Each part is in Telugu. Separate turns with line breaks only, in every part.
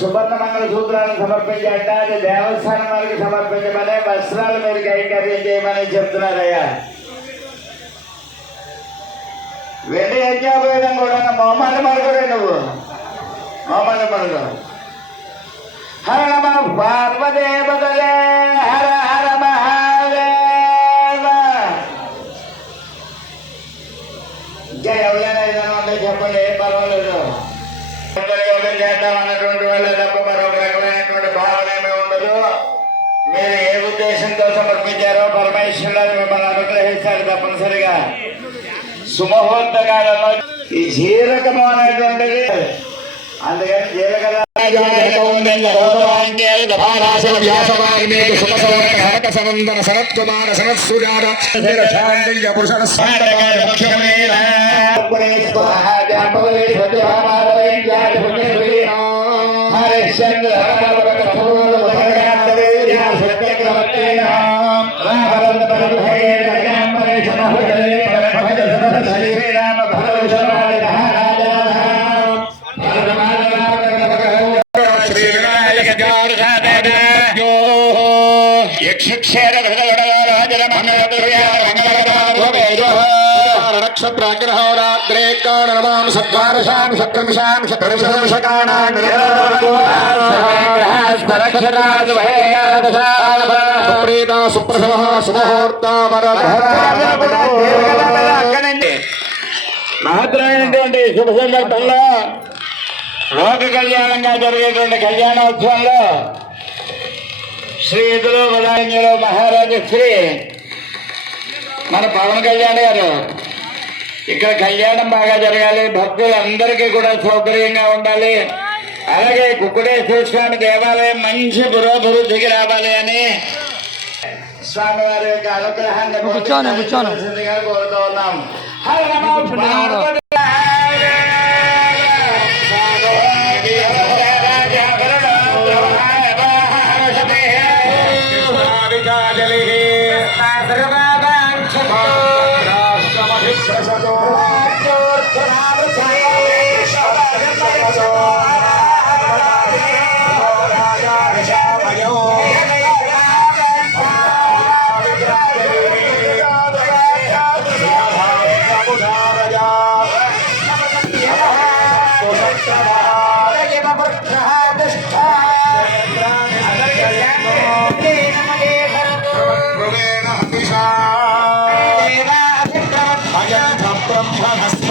సువర్ణ మంగళ సూత్రాలను సమర్పించి అది దేవస్థానం వారికి సమర్పించమని వస్త్రాలు మీరు కైంకర్యం చేయమని చెప్తున్నారయ్యా. వెండి యజ్ఞాపేదం కూడా మొహమ్మద్ మరుగుడే నువ్వు. మొహమ్మద్ మరుగు హరణ పార్వదేవతలే మీరు ఏ ఉద్దేశంతో సమర్పించారో పరమేశ్వరుడు మిమ్మల్ని అనుగ్రహిస్తారు తప్పనిసరిగా. సుముహూర్త కాలంలో ఈ జీరకము అనేటువంటిది అందుకని జీలకర్ర
నక్షత్రాగ్రహోరాత్రే కాణమాం సద్వారశాం సత్రంశాం శతృశకాణాం సుప్రీత సుప్రసవ సుముహూర్త
అక్కడండి మహత్తరమైనటువంటి శుభ సందర్భంలో లోక కళ్యాణంగా జరిగేటువంటి కళ్యాణోత్సవంలో శ్రీ ఇదులు మహారాజు శ్రీ మన పవన్ కళ్యాణ్ గారు. ఇక్కడ కళ్యాణం బాగా జరగాలి భక్తులందరికీ కూడా సౌకర్యంగా ఉండాలి. అలాగే కుక్కుడేశ్వర స్వామి దేవాలయం మంచి పురోభివృద్ధికి రావాలి అని స్వామివారి యొక్క అనుగ్రహాన్ని
కూర్చోను, కూర్చోను.
పొందించవలసిందిగా కోరుతూ ఉన్నాం. Jacob.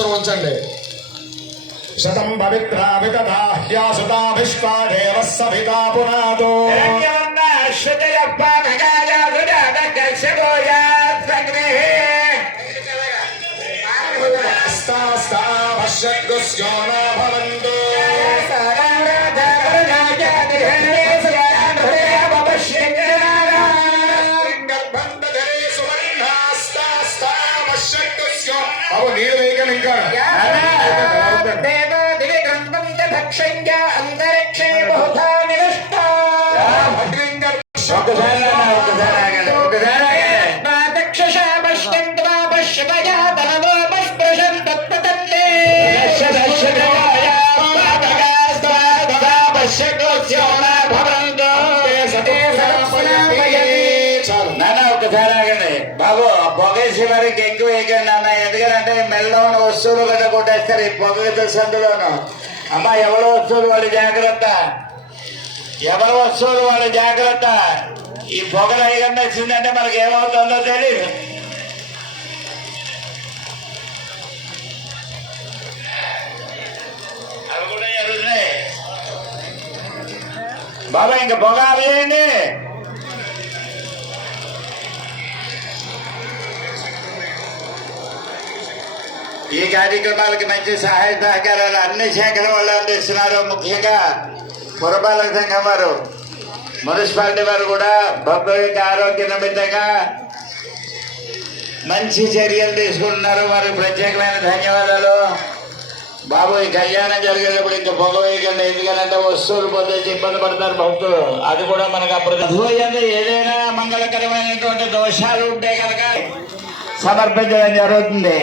శిరస్సును ఉంచండి. శతం పవిత్రావితాహ్యాసుతా విశ్వాదేవ సవితా పునాదో. చాలు
నాన్న ఒక్కసారి ఆగండి బాబు పొగేసి వరకు ఎక్కువ వేయకండి నాన్న ఎందుకంటే మెల్లో వస్తువులు కదా కొట్టేస్తారు ఈ పొగ సందులోను అమ్మ ఎవరు వస్తువులు వాళ్ళు జాగ్రత్త. ఎవరు వస్తువులు వాళ్ళు జాగ్రత్త. ఈ పొగలు అయ్యకుండా వచ్చిందంటే మనకి ఏమవుతుందో తెలియదు అవి కూడా జరుగుతున్నాయి బాబా ఇంకా పొగ ఆపేయండి. ఈ కార్యక్రమాలకి మంచి సహాయ సహకారాలు అన్ని శాఖల వాళ్ళు అందిస్తున్నారు. ముఖ్యంగా పురపాలక సంఘం వారు మున్సిపాలిటీ వారు కూడా భక్తుల యొక్క ఆరోగ్య నిమిత్తంగా మంచి చర్యలు తీసుకుంటున్నారు. వారికి ప్రత్యేకమైన ధన్యవాదాలు. బాబు ఈ కళ్యాణం జరిగేటప్పుడు ఇంకా పొగ వేయకండి. ఎందుకంటే వస్తువులు పోతే ఇబ్బంది పడతారు భక్తులు. అది కూడా మనకు అప్పుడు ఏదైనా మంగళకరమైనటువంటి దోషాలు ఉంటే కనుక సమర్పించడం జరుగుతుంది.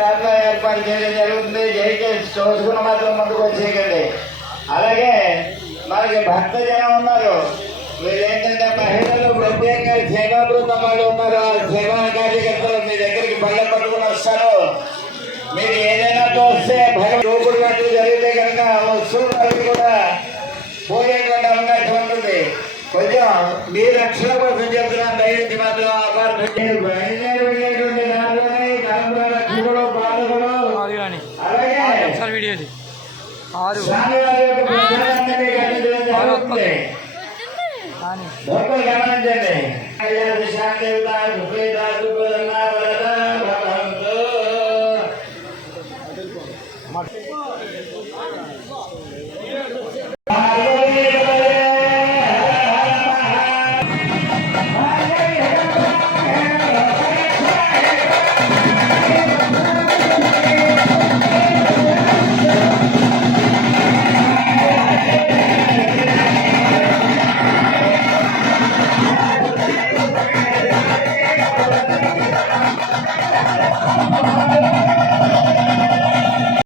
దాంట్లో ఏర్పాటు చేయడం జరుగుతుంది దయచేసి చూసుకున్న మాత్రం ముందుకు వచ్చేయకండి అలాగే మనకి భక్త జనం ఉన్నారు మీరు ఏంటంటే మహిళలు ప్రత్యేకంగా సేవా బృందం వాళ్ళు ఉన్నారు ఆ సేవా కార్యకర్తలు మీ దగ్గరికి బల్ల పట్టుకుని వస్తారు మీరు ఏదైనా చూస్తే భగవంతుడు దూకుడు వంటివి జరిగితే కనుక వస్తువులు అవి కూడా పోయేటువంటి అవకాశం ఉంటుంది కొంచెం మీ రక్షణ కోసం చెప్తున్నాను దయచేసి మాత్రం అపార్థం చేయదు. బయలుదేరి వెళ్ళేటువంటి
ఆరు.
గమనించండి.